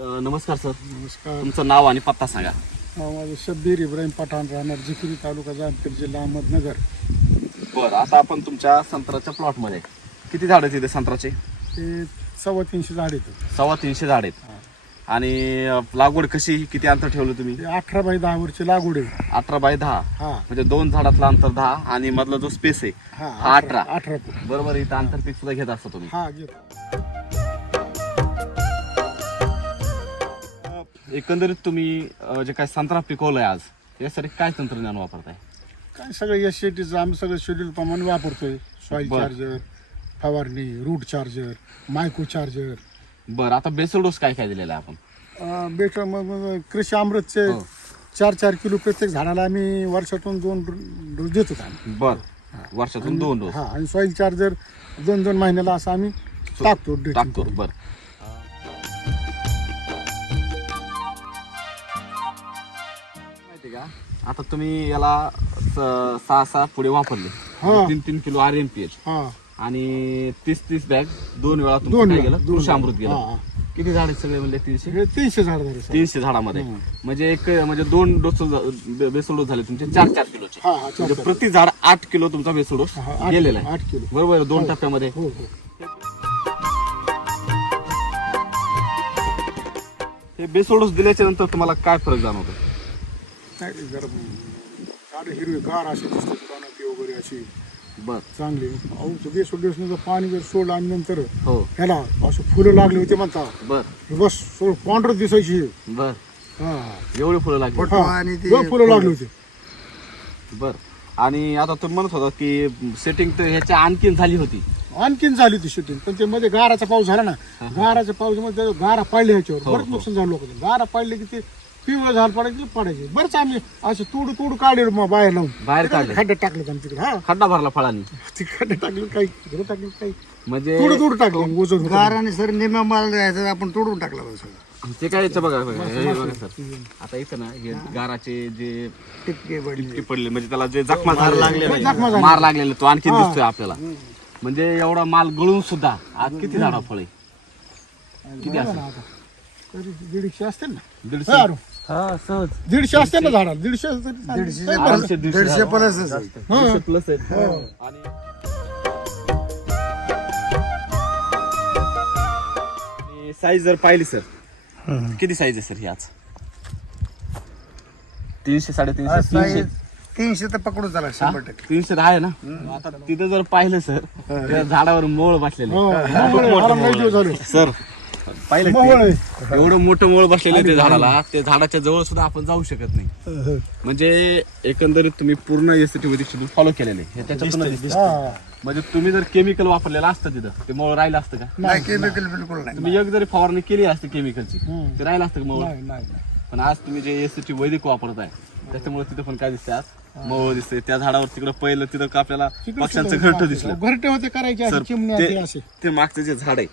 अ, नमस्कार सर. नमस्कार. तुमचं नाव आणि पत्ता सांगा. नाव माझं शब्बीर इब्राहिम पठाण राहणार जिकिरी तालुका जामखेड जिल्हा अहमदनगर. बरं आता आपण तुमच्या संत्र्याच्या प्लॉटमध्ये आहे. किती झाड आहेत तिथे संत्र्याचे? ते सव्वा तीनशे झाड येतं सव्वा तीनशे झाड आहेत. आणि अ, लागवड कशी किती अंतर ठेवलं तुम्ही? ते अठरा बाय दहा वरची लागवड आहे. अठरा बाय दहा. हा. म्हणजे दोन झाडातलं अंतर दहा आणि मधला जो स्पेस आहे हा हा अठरा. अठरा. फूट. बरोबर इथं अंतर पीक सुद्धा घेत असता तुम्ही. हा घेतो. एकंदरीत तुम्ही अ, जे काय संत्रा पिकवलंय आज यासाठी काय तंत्रज्ञान वापरताय? काय सगळं एस शेतीचं आम्ही सगळं शेड्यूल प्रमाणे वापरतोय. सॉईल बरं. चार्जर फवारणी रूट चार्जर मायको चार्जर बरं आता बेसल डोस काय काय दिलेला आहे आपण? बेट मग मग कृषी अमृतचे हो. चार चार किलो प्रत्येक झाडाला आम्ही वर्षातून दोन डोस देतो आम्ही? बर. वर्षातून दोन डोस हा आणि सॉईल चार्जर दोन दोन महिन्याला असं आम्ही टाकतो टाकतो. बर. आता तुम्ही याला स- सहा सहा पुढे वापरले. हा. तीन तीन kilo R M P H हा. आणि तीस तीस बॅग दोन वेळा तुमचं दोन काय वेळा, गेलं? दोन हा. किती झाड सगळे म्हणले? तीनशे? हे तीनशे झाड झाले. तीनशे झाडामध्ये. हम्म. म्हणजे एक म्हणजे दोन डोस बेसल डोस झाले तुमचे चार चार किलोचे. हा हा चार म्हणजे चार. प्रति झाड आठ किलो तुमचा बेसल डोस हा, आठ- गेलेला आहे. आठ किलो. बरोबर आहे, दोन हो. टप्प्यामध्ये. हो हो. हे बेसल डोस दिल्याच्या नंतर तुम्हाला काय फरक जाणवतो ते जरा झाड हिरवी गार अशी दिसते पानाची वगैरे अशी. बर. चांगली. अहो सगळे सोडले पाणी जर सोडलं आणि नंतर. हो. ह्याला असं फुलं लागली होती म्हणता. बर. हे बस सोड पांढरं दिसायची. बर. हा. एवढे फुलं लागली. हा. आणि ते बरं फुलं लागली होती. बर. आणि आता तुम्ही म्हणत होता की सेटिंग तर ह्याच्या आणखीन झाली होती. आणखीन झाली होती शूटिंग पण ते मध्ये गाराचा पाऊस झाला ना. गाराच्या पाऊसमध्ये गारा पाडले ह्याच्यावर. हो, बरंच हो. नुकसान झालं लोक गारा पाडले की ते पिवळं झाड पडायचे पडायचे. बरंच आम्ही असे तुडू तुडू काढले मग बाहेर लावून. बाहेर काढले. खड्ड्यात टाकले आम्ही तिकडे हा. खड्डा भरला फळांनी. ते खड्डे टाकले काही तिकडे टाकले काही. म्हणजे तुडू तुडू टाकले. होतं. गार आणि सर निम्या माल द्यायचा आपण तोडून टाकला बा सगळं ते काय याचं बघा बघा हे बघा सर. आता इथं ना हे गाराचे जे टिपके पडले. टिपके पडले म्हणजे त्याला जे जखमा लागलेला आहे, झालेला. मार लागलेला तो आणखीन हा. दिसतोय आपल्याला. म्हणजे एवढा माल गळून सुद्धा आज किती झाडा फळे? किती बघा. तरी दीडशे असतील ना. दीडशे. हा. दीडशे असते ना झाडाला. दीडशे तरी. दीडशे काही. प्लस हा. दीडशे प्लस आहेत हो. आणि साईज जर पाहिली सर किती साईज आहे सर ही आज? तीनशे साडेतीनशे तीनशे. तीनशे तर पकडून झाला शंभर टक्के. तीनशे दहा आहे ना? आता तिथं जर पाहिलं सर त्या झाडावर मोळ बसलेले हो, झालं. सर पाहिलं मोहळ ते? आहे. एवढं मोठं मोळ बसलेलं ते झाडाला त्या झाडाच्या जवळ सुद्धा आपण जाऊ शकत नाही. म्हणजे एकंदरीत तुम्ही पूर्ण एसीटी वैदिक शेड्यूल फॉलो केलेले हे त्याच्यातून दिसतं. म्हणजे तुम्ही जर केमिकल वापरलेलं असतं तिथं ते मोळ राहिलं असतं का? नाही केमिकल बिलकुल नाही. तुम्ही एक जरी फवारणी केली असते केमिकलची. ते राहिलं असतं का मोळ नाही नाही नाही. पण आज तुम्ही जे एसीटी वैदिक वापरताय त्याच्यामुळे तिथं पण काय दिसतंय आज? मोळ दिसतंय. त्या झाडावर तिकडं पहिलं तिथं का आपल्याला पक्ष्यांचं घरटं दिसलं. घरटे होते करायचे असे सर चिमण्या ते ते असे. ते मागचं जे झाड आहे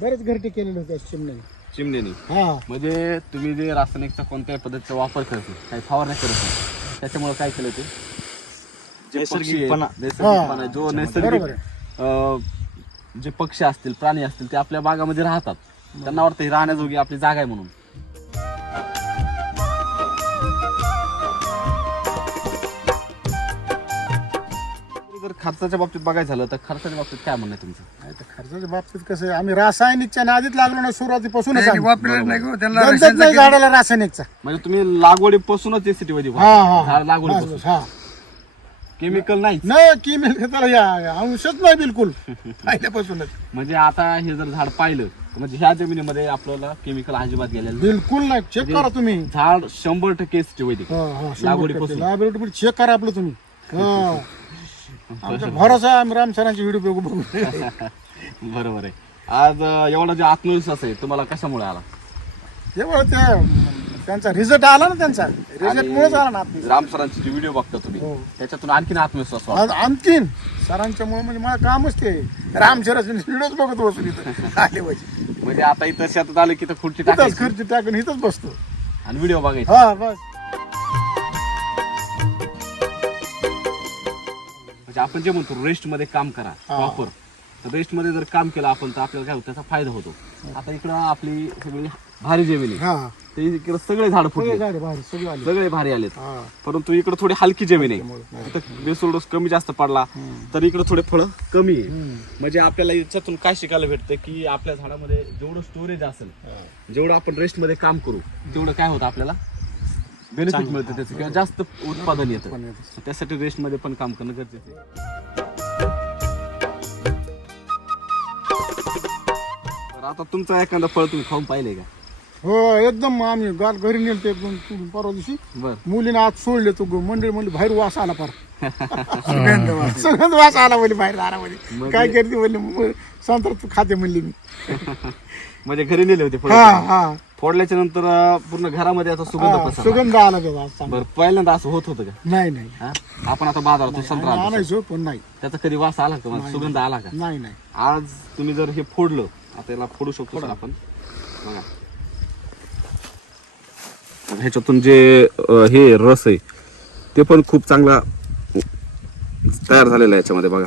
बरेच घरटे केलेले होते चिमण्यानी हा. म्हणजे तुम्ही जे रासायनिकचा कोणत्याही पद्धतीचा वापर करत नाही काही फवारण्या करत नाही त्याच्यामुळे काय केलं ते जे पक्षी आहेत, नैसर्गिकपणा जो बरोबर. नैसर्गिक आहे. अं, जे पक्षी असतील प्राणी असतील ते आपल्या बागामध्ये राहतात. त्यांना वाटतं ही राहण्याजोगी आपली जागा आहे म्हणून. खर्चाच्या बाबतीत बघायचं झालं तर खर्चाच्या बाबतीत काय म्हणणं आहे तुमचं? नाही तर खर्चाच्या बाबतीत कसं आहे आम्ही रासायनिकच्या नादीत लागलो ना सुरुवातीपासूनच त्यांनी आम्ही. वापरलं नाही गो, त्यांना गंजत रसायनचं नाही किती- झाडाला रासायनिकचा. म्हणजे तुम्ही लागवडीपासूनच एसीटी मध्ये हा हा झाड लागवडीपासून. हा. केमिकल नाही नाही केमिकल त्याला या अंशच नाही बिलकुल. पहिल्यापासूनच. म्हणजे आता हे जर झाड पाहिलं तर म्हणजे ह्या जमिनीमध्ये आपल्याला केमिकल अजिबात गेलेलं नाही. बिलकुल नाही. चेक करा तुम्ही. झाड शंभर टक्के वैदिक हा, हा, शंभर लागवडीपासून. चेक करा आपलं तुम्ही. हा. आमचा भरोसा आम्ही राम सरांचे व्हिडिओ बघू बघू. बरोबर आहे. आज एवढा जो आत्मविश्वास आहे तुम्हाला कशामुळे आला? तेव्हा त्या त्यांचा रिझल्ट आला ना त्यांचा. रिझल्ट मुळेच आला ना आत्मविश्वास. राम सरांचे जे व्हिडिओ बघता तुम्ही हो. त्याच्यातून आणखीन आत्मविश्वास. आज आणखीन सरांच्या मुळे म्हणजे मला कामच ते. राम सरांचे व्हिडिओच बघत बसून इथं. आले पाहिजे म्हणजे आता इथं शेतात आलं की तर खुर्ची इथंच टाकायची. खर्च टाकून इथंच बसतो. आणि व्हिडिओ बघायचा. हा बस. म्हणजे आपण जे म्हणतो रेस्टमध्ये काम करा. प्रॉपर रेस्टमध्ये जर काम केलं आपण तर आपल्याला काय होतं त्याचा फायदा होतो. आता इकडं आपली सगळी भारी जमीन आहे ते इकडे सगळे झाड फुटले. सगळे भारी आलेत. परंतु इकडे थोडी हलकी जमीन आहे. डोस कमी जास्त पडला तर इकडे थोडे फळं कमी आहे. म्हणजे आपल्याला याच्यातून काय शिकायला भेटतं की आपल्या झाडामध्ये जेवढं स्टोरेज असेल जेवढं आपण रेस्टमध्ये काम करू तेवढं काय होतं आपल्याला? बेनिफिट मिळतं त्याचं किंवा जास्त उत्पादन येतं. त्यासाठी रेस्टमध्ये पण काम करणं गरजेचं आहे. तर आता तुमचं एखादं फळ तुम्ही खाऊन पाहिले का? हो एकदम आम्ही गाल घरी नेल ते एकदम परवा दिवशी. बर. मुलीने आज सोडले तो मंडळी म्हणली बाहेर वास आला फार. सुगंध वास. आला म्हणली बाहेर दारामध्ये. म्हणजे- काय करते म्हणली "म- संत्र तू खाते म्हणली मी. म्हणजे घरी नेले होते फळ हा हा. फोडल्याच्या नंतर अं, पूर्ण घरामध्ये आता सुगंध हा, पसरला. सुगंध आला त्याचा आज चांगला. बर पहिल्यांदा असं होत होतं का? नाही नाही. हा? आपण आता बाजारातून संत्रा आणतो. आणायचो पण नाही. त्याचा कधी वास आला का? सुगंध आला का? नाही नाही. आज तुम्ही जर हे फोडलं आता याला फोडू शकतो सर आपण. बघा. ह्याच्यातून जे अं, हे रस आहे ते पण खूप चांगला तयार झालेला आहे याच्यामध्ये बघा.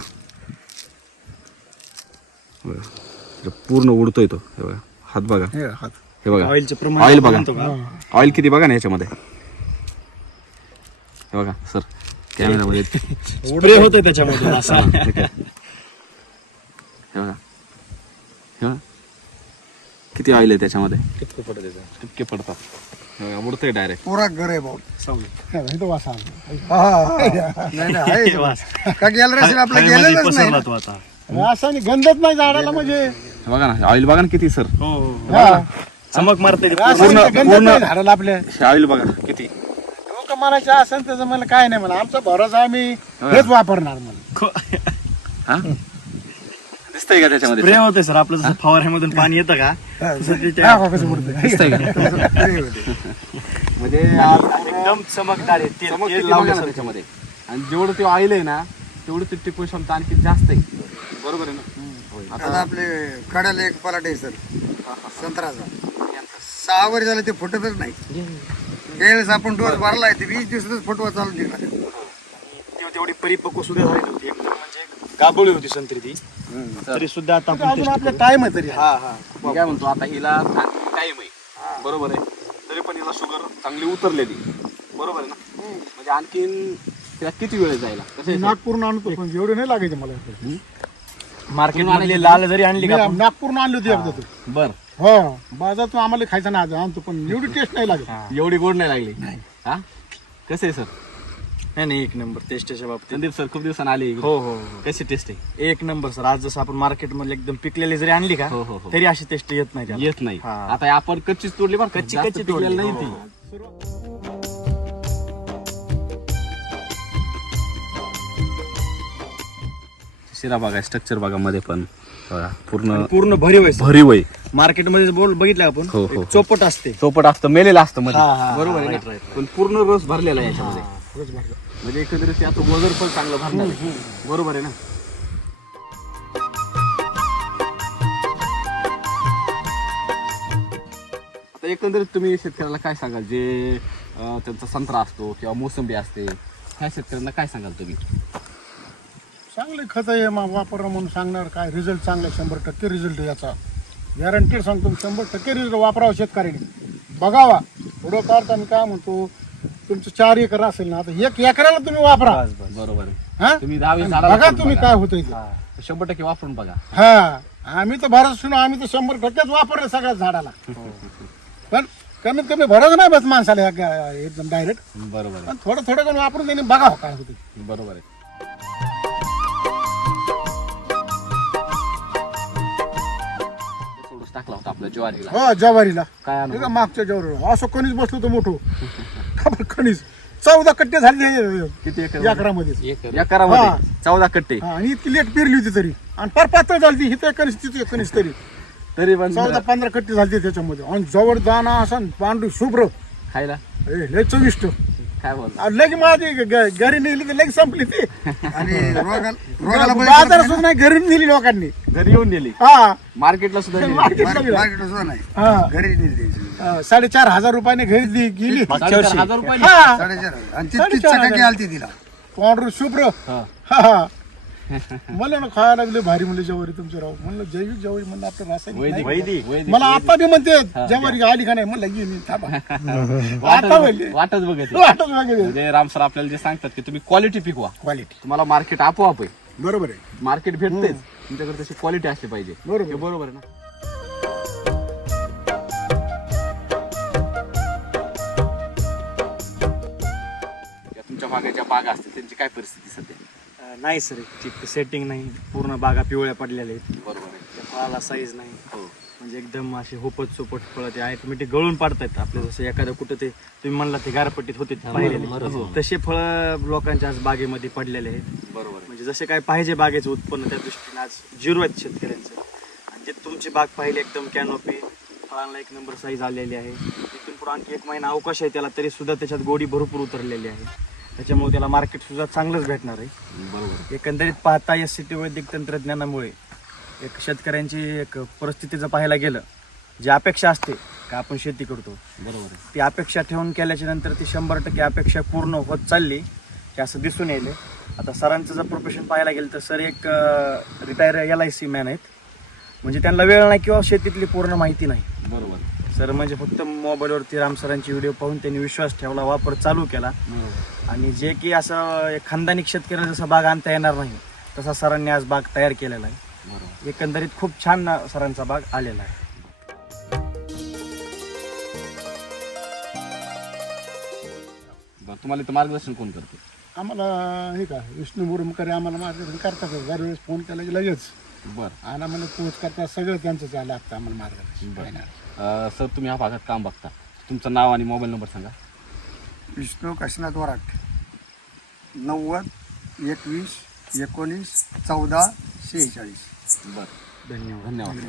पूर्ण उडतोय तो. हे बघा. हात बघा. हे हात. हे बघा. ऑइलचं प्रमाण ऑइल बघा. ऑइल किती बघा ना ह्याच्यामध्ये हे बघा सर कॅमेरामध्ये स्प्रे होतोय त्याच्यामधून असा. हे बघा. हे बघा. किती ऑइल आहे त्याच्यामध्ये? इतके पडतात. हे बघा, उडतंय डायरेक्ट पुरा घर आहे भाऊ. हे बघ, इथं वास आला. हा. नाही नाही आहे इथं. का गेलं आपलं गेलेलंच नाही. वासाने गंधच नाही झाडाला म्हणजे. बघा ना ऑइल बघा ना किती सर हो हो. हा. चमक मारते ते. पूर्ण- झाडाला आपल्या. ऑइल बघा किती. लोक म्हणायचे असं त्याचं मला काय नाही मला आमचा भरोसा आम्ही हेच वापरणार हा? दिसतंय का त्याच्यामध्ये? स्प्रे होतोय सर. आपलं जसं फवाऱ्यामधून पाणी येतं का? तसं ते त्या- हा, का? म्हणजे आज एकदम चमकदार आहे तेल- चमक तेल किती बघा ना लावल्यासारखं. त्याच्यामध्ये. आणि जेवढं ते ऑइल आहे ना तेवढं ते टिकू क्षमता आणखी जास्त आहे. बरोबर आहे ना? आता आपले कडाला एक आहे सर. संत्राचा सहा वर झालं ते फुटतच नाही. त्यावेळेस आपण डोस भरलाय ते वीस दिवसातच फुटवा चालू दिला ती तेवढी परिपक्व सुद्धा झाली होती एकदम म्हणजे गाबोळी होती संत्री ती. तरी सुद्धा आता आपण अजून आपला टाइम आहे तरी. हा हा. मी काय म्हणतो आता हिला टाइम आहे. बरोबर आहे. तरी पण हिला शुगर चांगली उतरलेली. बरोबर आहे ना? म्हणजे आणखीन तिला किती वेळ जायला? कसे नागपूरनं आणतो पण एवढे नाही लागायचे मला. मार्केट मधली लाल जरी आणली का नागपूरनं आणली होती एकदा तू बर. हो बाजारातून आम्हाला खायचं ना आज आणतो पण एवढी टेस्ट नाही लागत एवढी गोड नाही लागली हा कसे आहे सर नाही नाही एक नंबर टेस्टच्या बाबतीत संदीप सर खूप दिवसांनी आले इकडे. हो हो हो. कशी टेस्ट आहे एक नंबर सर आज जसं आपण मार्केटमध्ये एकदम पिकलेली जरी आणली का हो, हो, हो. तरी अशी टेस्ट येत नाही त्याला. येत नाही हा. आता आपण कच्चीच तोडली बरं? कच्ची- कच्ची तोडली. नाही हो, ती शिरा बघा स्ट्रक्चर बघा मध्ये पण. बघा, पूर्ण पूर्ण भरीव आहे भरीव आहे. मार्केटमध्ये बोल बघितलं आपण हो, हो, एक चोपट असते. चोपट असतं मेलेलं असतं मध्ये. बरोबर आहे ना? पण पूर्ण रस भरलेला आहे याच्यामध्ये. म्हणजे एकंदरीत त्याचं वजन पण चांगलं भरणार आहे. बरोबर आहे ना? आता एकंदरीत तुम्ही शेतकऱ्याला काय सांगाल? जे अं, त्यांचा संत्रा असतो किंवा मोसंबी असते ह्या शेतकऱ्यांना काय सांगाल तुम्ही? चांगले खत आहे मग वापरणं म्हणून सांगणार काय रिझल्ट चांगला आहे, शंभर टक्के रिझल्ट याचा. गॅरंटेड सांगतो शंभर टक्के रिझल्ट वापरावा शेतकऱ्याने. बघावा. पुढं काढता मी काय म्हणतो तुमचं चार एकर असेल ना आता एक एकराला तुम्ही वापरा. बरोबर आहे. हा? तुम्ही दहावी आणि झाडाला बघा तुम्ही बघा. काय होतंय ते. शंभर टक्के वापरून बघा. हा. आम्ही तर भरत सुनो आम्ही तर शंभर टक्केच वापरले सगळ्या झाडाला. पण कमीत कमी भरत नाही बस माणसाला ह्या गा- एकदम डायरेक्ट बरोबर पण थोडं थोडं करून वापरून त्यांनी बघावं काय होतं बरोबर आहे. टाकला होता आपल्या ज्वारीला. हो जवारीला. काय हे अनुभव? का मागच्या जवारीला? असं कणीस बसलो तर मोठं. कणीस चौदा कट्टे झाले किती एकर एकरामध्ये एकरामध्ये. चौदा कट्टे. हा, आणि इतकी लेट पेरली होती तरी. आणि फार पातळ झाली हिथं एक कणीस तिथे एक कणीस तरी. तरी पण चौदा पंधरा कट्टे झाली त्याच्यामध्ये. आणि जवळ जाणं असं पांढरी शुभ्र. खायला? ए, लय चविष्ट. काय बोल आणि लगे माझी ग- घरी नेली तर लगे संपली ती. आणि रोगाला रोगाला बळी बाजार सुद्धा नाही घरी नेली लोकांनी. घरी येऊन नेली? हा. मार्केटला सुद्धा नेली. गेला. मार्केट सुद्धा. नाही. हा. घरी नेली द्यायची. हा, साडेचार हजार रुपयाने घरी दि- गेली. साडेचार हजार रुपये हा साडेचार आणि तितकी साडेचार चकाकी हजार. आलती तिला. पांढर शुभ्र. हा हा. मला ना खायला लागले भारी म्हणले जवारी तुमची राव. म्हणलं जैविक जवारी म्हणलं आपलं रासायनिक नाही. वैदिक वैदिक. मला आता बी म्हणते जवारी आली का नाही? म्हणलं गेली थांबा. आता म्हणले. वाटच बघत वगैरे म्हणजे राम सर आपल्याला जे सांगतात की तुम्ही क्वालिटी पिकवा. क्वालिटी तुम्हाला मार्केट आपोआप आहे. बरोबर आहे. मार्केट भेटतेच. तुमच्याकडे तशी क्वालिटी असली पाहिजे. बरोबर. हे बरोबर आहे ना? या तुमच्या भागाच्या बागा असतील त्यांची काय परिस्थिती सध्या? नाही सर ठीक सेटिंग नाही. पूर्ण बागा पिवळ्या पडलेल्या आहेत. बरोबर. आहे त्या फळाला साईज नाही. हो. म्हणजे एकदम असे होपत सोपट फळं ते ऑटोमॅटिक गळून पाडतायत. आपले जसं एखादं कुठं ते तुम्ही म्हणला ते गारपट्टीत होते ते पाहिलेले. तसे फळं लोकांच्या आज बागेमध्ये पडलेले आहेत. बरोबर. आहे म्हणजे जसे काय पाहिजे बागेचं उत्पन्न त्या दृष्टीने आज झिरो आहेत शेतकऱ्यांचं. आणि जे तुमची बाग पाहिली एकदम कॅनोपी फळांना एक नंबर साईज आलेली आहे. इथून पुढे आणखी एक महिना अवकाश आहे त्याला तरी सुद्धा त्याच्यात गोडी भरपूर उतरलेली आहे. त्याच्यामुळे त्याला मार्केट सुद्धा चांगलंच भेटणार आहे. बरोबर. एकंदरीत पाहता सी टी वैदिक तंत्रज्ञानामुळे एक शेतकऱ्यांची एक परिस्थिती जर पाहायला गेलं जी अपेक्षा असते का आपण शेती करतो बरोबर आहे. ती अपेक्षा ठेवून केल्याच्यानंतर ती शंभर टक्के अपेक्षा पूर्ण होत चालली हे असं दिसून येईल. आता सरांचं जर प्रोफेशन पाहायला गेलं तर सर एक retire L I C man आहेत. म्हणजे त्यांना वेळ नाही किंवा शेतीतली पूर्ण माहिती नाही. बरोबर. आहे. सर म्हणजे फक्त मोबाईलवरती राम सरांची व्हिडिओ पाहून त्यांनी विश्वास ठेवला वापर चालू केला. आणि जे की असं एक खानदानी शेतकऱ्याला जसा बाग आणता येणार नाही तसा सरांनी आज बाग तयार केलेला आहे. एकंदरीत खूप छान सरांचा बाग आलेला आहे. बरं तुम्हाला इथं मार्गदर्शन कोण करते? आम्हाला हे का विष्णू मुरमकरे आम्हाला मार्गदर्शन करतात. दरवेळेस फोन केला की लगेच. बरं. आणि आम्हाला पोच करतात सगळं त्यांचं चालू लागतं आम्हाला मार्गदर्शन. अं, सर तुम्ही ह्या भागात काम बघता. तुमचं नाव आणि मोबाईल नंबर सांगा. विष्णू काशीनाथ वराट नव्वद एकवीस एकोणीस चौदा शेहेचाळीस. बरं. धन्यवाद. धन्यवाद.